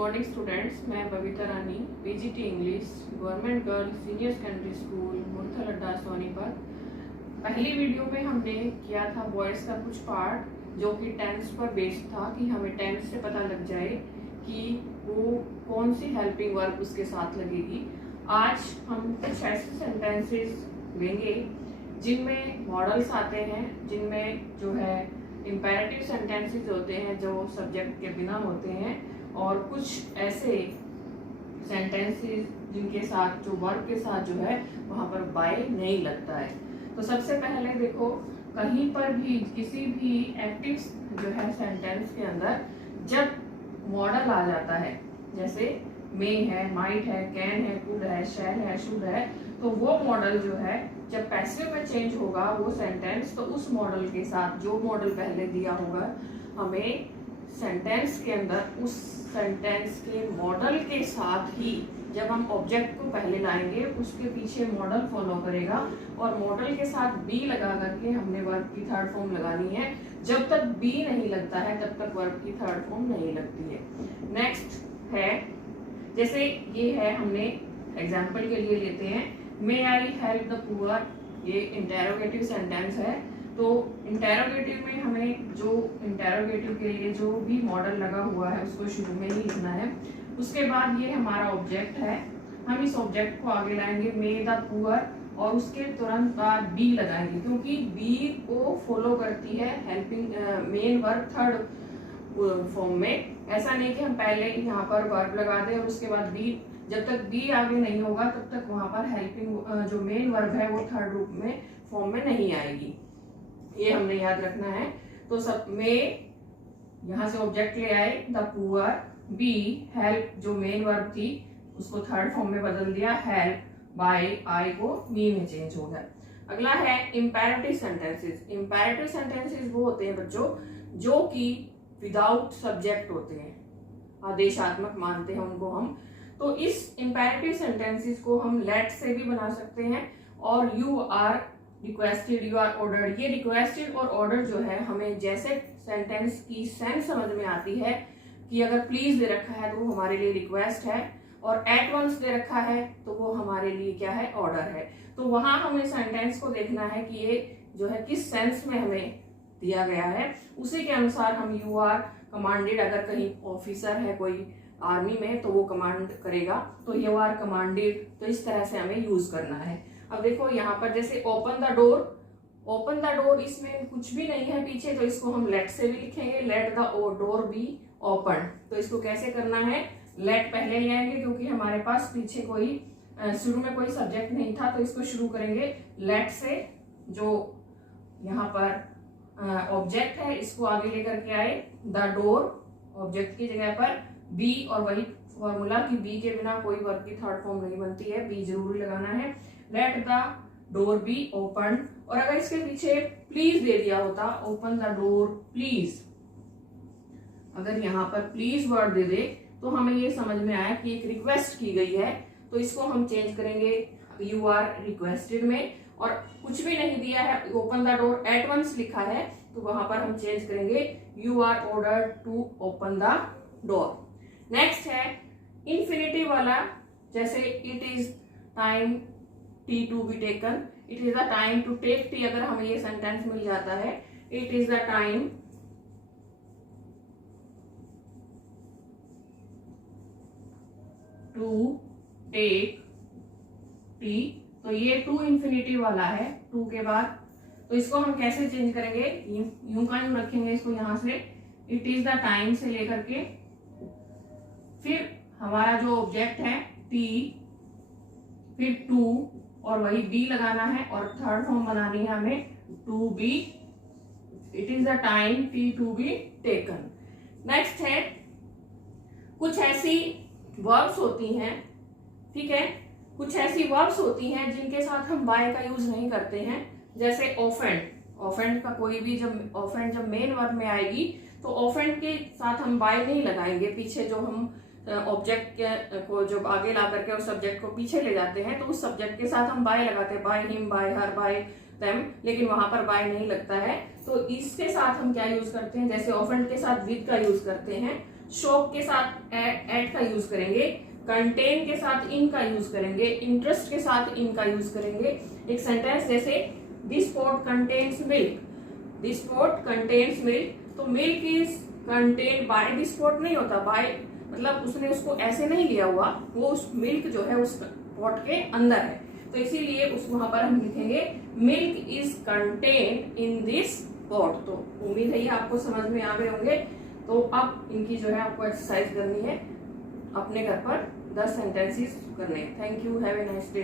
Morning students, मैं Babita Rani, PGT English, government girls senior secondary school Murthal Adda Sonipat. पहली video में हमने किया था बॉयज़ का कुछ पार्ट जो कि टेंस पर बेस्ड था कि हमें टेंस से पता लग जाए कि वो कौन सी हेल्पिंग वर्ब उसके साथ लगेगी। आज हम कुछ ऐसे सेंटेंसेस लेंगे जिनमें मॉडल्स आते हैं, जिनमें जो है इम्पेरेटिव सेंटेंसेस होते हैं जो सब्जेक्ट के बिना होते हैं, और कुछ ऐसे सेंटेंसेस जिनके साथ जो वर्ब के साथ जो है वहाँ पर बाय नहीं लगता है। तो सबसे पहले देखो, कहीं पर भी किसी भी एक्टिव जो है सेंटेंस के अंदर जब मॉडल आ जाता है, जैसे मे है, माइट है, कैन है, कुड है, शैल है, शुड है, तो वो मॉडल जो है जब पैसिव में चेंज होगा वो सेंटेंस, तो उस मॉडल के साथ जो मॉडल पहले दिया होगा हमें सेंटेंस के अंदर उस सेंटेंस के मॉडल के साथ ही जब हम ऑब्जेक्ट को पहले लाएंगे उसके पीछे मॉडल फॉलो करेगा, और मॉडल के साथ बी लगा करके हमने वर्ब की थर्ड फॉर्म लगानी है। जब तक बी नहीं लगता है तब तक वर्ब की थर्ड फॉर्म नहीं लगती है। नेक्स्ट है, जैसे ये है, हमने एग्जाम्पल के लिए लेते हैं, मे आई हेल्प द पुअर, ये इंटेरोगेटिव सेंटेंस है। तो इंटेरोगेटिव में हमें जो इंटेरोगेटिव के लिए जो भी मॉडल लगा हुआ है उसको शुरू में ही लिखना है। उसके बाद ये हमारा ऑब्जेक्ट है, हम इस ऑब्जेक्ट को आगे लाएंगे मे द पुअर, और उसके तुरंत बाद बी लगाएंगे क्योंकि बी को फॉलो करती है helping main verb third form में। ऐसा नहीं कि हम पहले यहाँ पर वर्ब लगा दें और उसके बाद बी, जब तक बी आगे नहीं होगा तब तक वहां पर हेल्पिंग जो मेन वर्ब है वो थर्ड रूप में फॉर्म में नहीं आएगी, ये हमने याद रखना है। तो सब में यहाँ से ऑब्जेक्ट ले आए द पुअर, बी हेल्प जो मेन वर्ब थी उसको थर्ड फॉर्म में बदल दिया, हेल्प बाय आई को मी में चेंज हो गया। अगला है इम्पेरेटिव सेंटेंसेस। इम्पेरेटिव सेंटेंसेस वो होते हैं बच्चों जो कि विदाउट सब्जेक्ट होते हैं, आदेशात्मक मानते हैं उनको हम। तो इस इम्पेरेटिव सेंटेंसेस को हम लेट से भी बना सकते हैं, और you are requested, you are ordered. ये रिक्वेस्टेड और ऑर्डर जो है हमें जैसे सेंटेंस की सेंस समझ में आती है कि अगर प्लीज दे रखा है तो वो हमारे लिए रिक्वेस्ट है, और एट वंस दे रखा है तो वो हमारे लिए क्या है, ऑर्डर है। तो वहां हमें सेंटेंस को देखना है कि ये जो है किस सेंस में हमें दिया गया है, उसी के अनुसार हम यू आर कमांडेड, अगर कहीं ऑफिसर है कोई आर्मी में तो वो कमांड करेगा, तो यू आर कमांडेड, तो इस तरह से हमें यूज करना है। अब देखो यहाँ पर जैसे open the door, open the door इसमें कुछ भी नहीं है पीछे, तो इसको हम लेट से भी लिखेंगे, let the door be open. तो इसको कैसे करना है, लेट पहले ले आएंगे क्योंकि हमारे पास पीछे कोई शुरू में कोई सब्जेक्ट नहीं था, तो इसको शुरू करेंगे लेट से। जो यहाँ पर ऑब्जेक्ट है इसको आगे लेकर के आए, द डोर ऑब्जेक्ट की जगह पर बी, और वही फॉर्मूला कि बी के बिना कोई वर्ब की थर्ड फॉर्म नहीं बनती है, बी जरूरी लगाना है। Let the door be open, और अगर इसके पीछे प्लीज दे दिया होता, ओपन द डोर प्लीज, अगर यहाँ पर प्लीज वर्ड दे दे तो हमें ये समझ में आया कि एक रिक्वेस्ट की गई है, तो इसको हम चेंज करेंगे यू आर रिक्वेस्टेड में। और कुछ भी नहीं दिया है, open the door at once लिखा है, तो वहां पर हम चेंज करेंगे you are ordered to open the door. Next है इंफिनिटिव वाला, जैसे it is time tea to be taken, it is the time to take tea, अगर हमें ये सेंटेंस मिल जाता है, it is the time to take tea, तो ये टू इंफिनिटिव वाला है, टू के बाद, तो इसको हम कैसे चेंज करेंगे, यूं का यूं रखेंगे इसको, यहां से इट इज द टाइम से लेकर के फिर हमारा जो ऑब्जेक्ट है टी, फिर टू, और वही बी लगाना है, और थर्ड फॉर्म बनानी है हमें to be, it is the time tea to be taken. Next है, कुछ ऐसी वर्ब्स होती हैं, ठीक है, कुछ ऐसी वर्ब्स होती हैं जिनके साथ हम बाय का यूज नहीं करते हैं, जैसे ऑफेंड। ऑफेंड का कोई भी जब ऑफेंड जब मेन वर्ब में आएगी तो ऑफेंड के साथ हम बाय नहीं लगाएंगे, पीछे जो हम ऑब्जेक्ट को जब आगे ला करके उस सब्जेक्ट को पीछे ले जाते हैं तो उस सब्जेक्ट के साथ हम बाय लगाते हैं, by him, bye her, bye them, लेकिन वहां पर बाय नहीं लगता है। तो इसके साथ हम क्या यूज करते हैं, जैसे ऑफेंड के साथ विद का यूज करते हैं, शॉप के साथ एट का यूज करेंगे, कंटेन के साथ इन का यूज करेंगे, इंटरेस्ट के साथ इन का यूज करेंगे। एक सेंटेंस जैसे this pot contains milk, this pot contains milk, तो milk is contain by this pot नहीं होता, बाय मतलब उसने उसको ऐसे नहीं लिया हुआ, वो उस मिल्क जो है उस पॉट के अंदर है, तो इसीलिए उस वहां पर हम लिखेंगे milk is contain in this pot. तो उम्मीद है ये आपको समझ में आ गए होंगे। तो अब इनकी जो है आपको एक्सरसाइज करनी है, अपने घर पर 10 सेंटेंसेस करने। Thank you, have a nice day.